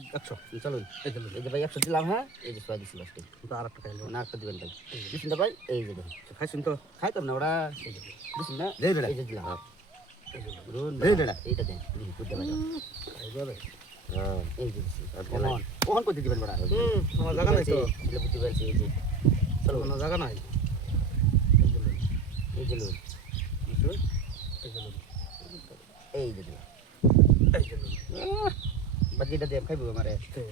100 চলুন এই চলুন এই যে ভাই 100 দিলাম হ্যাঁ এই যে 100 দিছি লাস্টে তো আর একটা খাইলো না একটা দিবেন ভাই দিছেন না ভাই এই যে দেখুন খাইছেন তো খাইতাম না ওরা দিছেন না দেই বেটা এই যে দিলাম এই চলুন রুন দেই বেটা এইটা দেন দেখি বুঝতে পারো খাইবারে এই যে দিছি ওহন ওহন কত দিবেন বড়া আমার জায়গা নাই তো এটা বুঝতে পারছি এই যে চলো না জায়গা নাই এই যে লুন বুঝছো এই চলুন এই যে দিলাম এই চলুন বাকিটা দেব খাইবো আমারে তে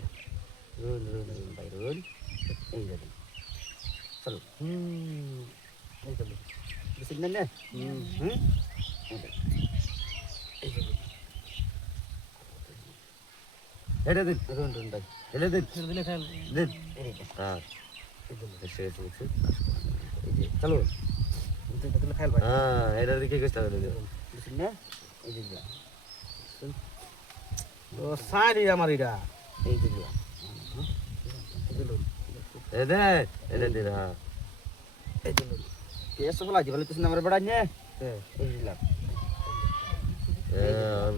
রুন রুন রুন ভাই রুন এই যে দিন চলো এই চলুন দিছেন না এই চলুন এটা দিন রুন রুন ভাই এটা দিন দিলে খাইল দিন এই যে হ্যাঁ এই যে এই যে চলো দিলে খাইল ভাই হ্যাঁ এটা দিকে কষ্ট করে দিছেন না এই যে দিলাম ও সাইরি আমার এটা এই যে দিলাম দিলুন এটা দিন হ্যাঁ এই দিলুন কেস বলা যে বলে তুই আমার বড় নে তে এই যে দিলাম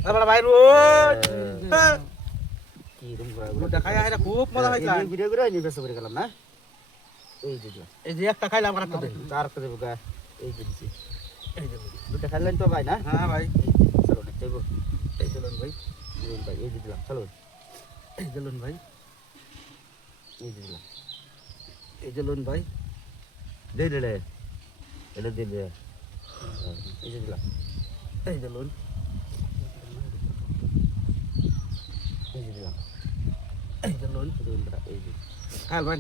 আরে ভাই রোজ কি রুম ওটা খাইয়া এটা খুব মজা হইছে এই ভিডিও করে নিয়ে ব্যস্ত করে গেলাম না এই যে দিলাম এই যে একটা খাইলাম আর একটা দেন চার করে দেবো গা এই যে দিছি এই দিলুন দুটো খাইলেন তো ভাই না হ্যাঁ ভাই চলো না চাইবো এই দিলুন ভাই রুন ভাই এই যে দিলাম চলো এই দিলুন ভাই এই যে দিলাম এই দিলুন ভাই দে দে দে এটা দে দে এই যে দিলাম এই দিলুন এই যে দিলাম এই দিলুন রুন বড় এই যে খাইল ভাই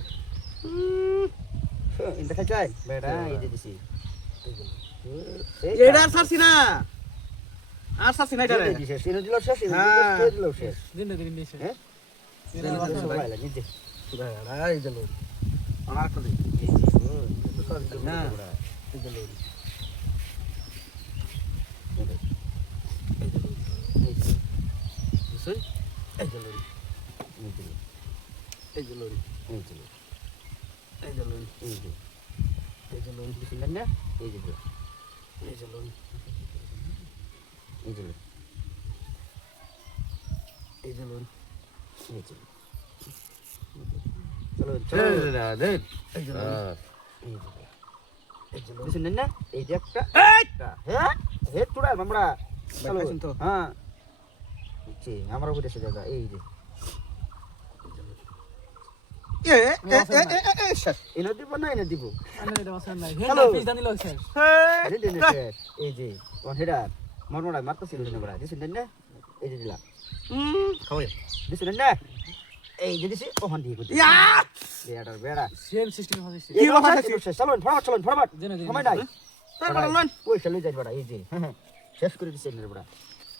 ইনটা খাই চাই বেটা এই যে দিছি এটা আর সারছি না আর সারছি না এটা রে দিছে সিনো দিলো শেষ হ্যাঁ। দিলো শেষ দিন দিন দিছে হ্যাঁ নিজে এই দিলুন আর একটা দিন না এই দিলুন বুঝছেন এই দিলুন এই দিলুন এই দিলুন এই দিলুন এই দিলুন এই দিলুন এই যে এই দিলুন এই যে এই দিলুন চলো চলো দে এই দিলুন এই যে এই দিলুন দিছেন না এই যে একটা হ্যাঁ হে তুড়া মামড়া চলো খাইছেন তো? হ্যাঁ জি আমারও ঘুরে এসে দাদা এই যে এনে দিব না এনে দিব হ্যালো পিস জানি লইছে এই যে কোন হেডা মরমড়া মারতেছিল না বড়া দিছেন না এই যে দিলাম খাওয়া দিছেন না এই যে দিছি ওখান দিয়ে গুছি বেড়ার বেড়া সেম সিস্টেম হইছে কি কথা চলুন ফটাফট সময় নাই তারপর লন ওই চলে যাই বড়া এই যে শেষ করে দিছেন বড়া